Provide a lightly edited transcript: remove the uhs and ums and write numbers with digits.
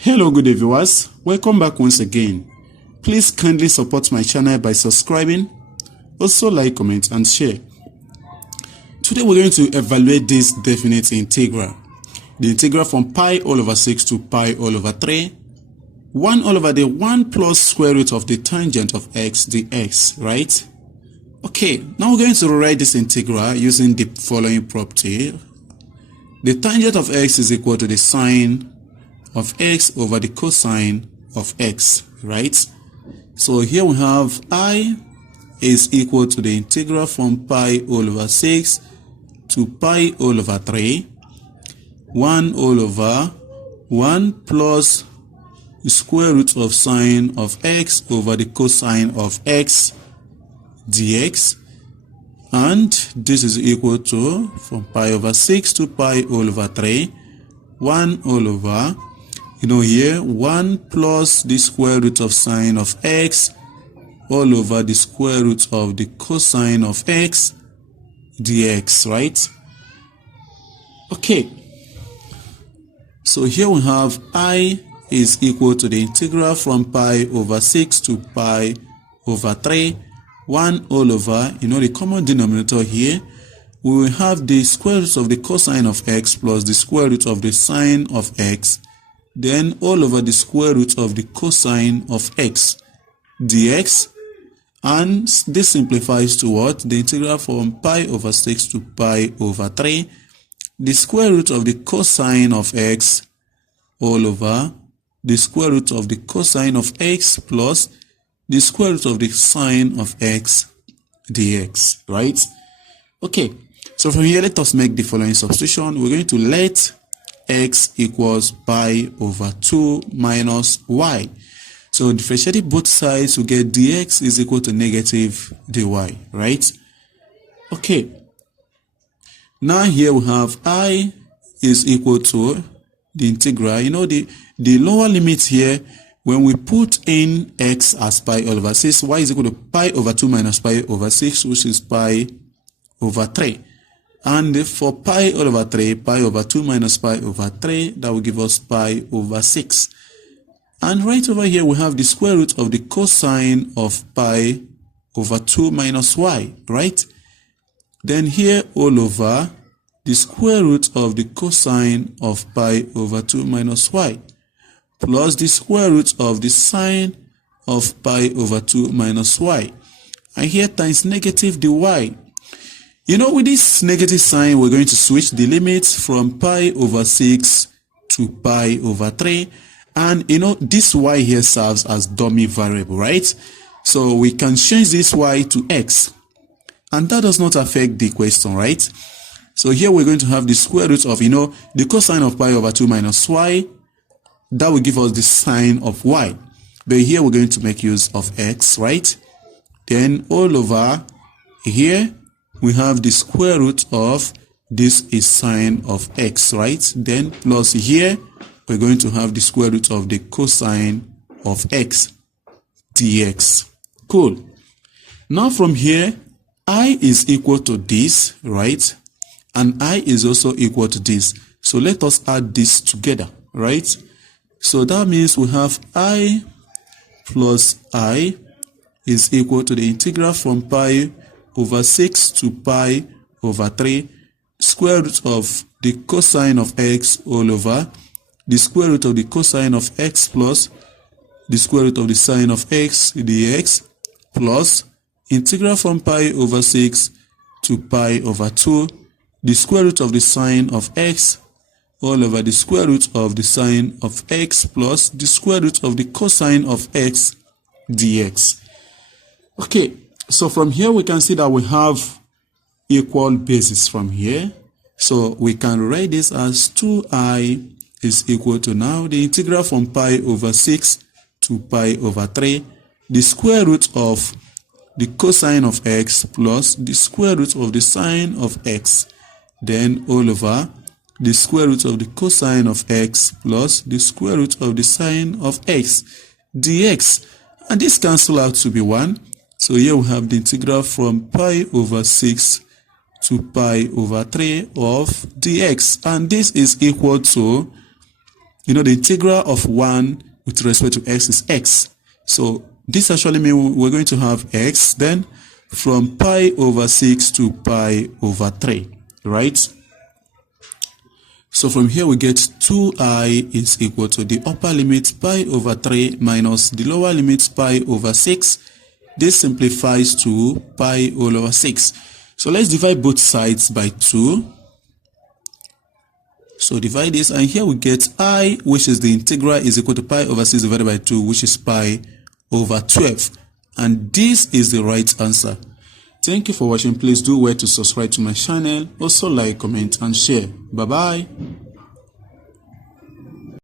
Hello good day viewers, welcome back once again. Please kindly support my channel by subscribing, also like, comment and share. Today we're going to evaluate this definite integral. The integral from pi all over 6 to pi all over 3, 1 all over the 1 plus square root of the tangent of x dx, right? Okay, now we're going to rewrite this integral using the following property. The tangent of x is equal to the sine of x over the cosine of x, right? So here we have I is equal to the integral from pi all over 6 to pi all over 3, 1 all over 1 plus the square root of sine of x over the cosine of x dx, and this is equal to from pi over 6 to pi all over 3, 1 all over, here 1 plus the square root of sine of x all over the square root of the cosine of x dx, right? Okay, so here we have I is equal to the integral from pi over 6 to pi over 3, 1 all over, the common denominator here, we will have the square root of the cosine of x plus the square root of the sine of x, then all over the square root of the cosine of x dx, and this simplifies to what? The integral from pi over 6 to pi over 3, the square root of the cosine of x all over the square root of the cosine of x plus the square root of the sine of x dx, right? Okay, so from here let us make the following substitution. We're going to let x equals pi over 2 minus y. So differentiating both sides, we get dx is equal to negative dy, right? Okay, now here we have I is equal to the integral. The lower limit here, when we put in x as pi all over 6, y is equal to pi over 2 minus pi over 6, which is pi over 3. And for pi all over 3, pi over 2 minus pi over 3, that will give us pi over 6. And right over here, we have the square root of the cosine of pi over 2 minus y, right? Then here, all over the square root of the cosine of pi over 2 minus y, plus the square root of the sine of pi over 2 minus y. And here times negative dy. With this negative sign, we're going to switch the limits from pi over 6 to pi over 3. And, this y here serves as dummy variable, right? So we can change this y to x. And that does not affect the question, right? So here we're going to have the square root of, the cosine of pi over 2 minus y. That will give us the sine of y. But here we're going to make use of x, right? Then all over here, we have the square root of this is sine of x, right? Then plus here, we're going to have the square root of the cosine of x dx. Cool. Now from here, I is equal to this, right? And I is also equal to this. So let us add this together, right? So that means we have I plus I is equal to the integral from pi over 6 to pi over 3, square root of the cosine of x all over the square root of the cosine of x plus the square root of the sine of x dx, plus integral from pi over 6 to pi over 2, the square root of the sine of x all over the square root of the sine of x plus the square root of the cosine of x dx. Okay, so from here we can see that we have equal bases from here. So we can write this as 2i is equal to now the integral from pi over 6 to pi over 3, the square root of the cosine of x plus the square root of the sine of x, then all over the square root of the cosine of x plus the square root of the sine of x dx. And this cancel out to be 1. So here we have the integral from pi over 6 to pi over 3 of dx. And this is equal to the integral of 1 with respect to x is x. So this actually means we're going to have x then from pi over 6 to pi over 3, right? So from here we get 2I is equal to the upper limit pi over 3 minus the lower limit pi over 6. This simplifies to pi all over 6. So let's divide both sides by 2. So divide this, and here we get I, which is the integral, is equal to pi over 6 divided by 2, which is pi over 12. And this is the right answer. Thank you for watching. Please do well to subscribe to my channel. Also like, comment, and share. Bye-bye.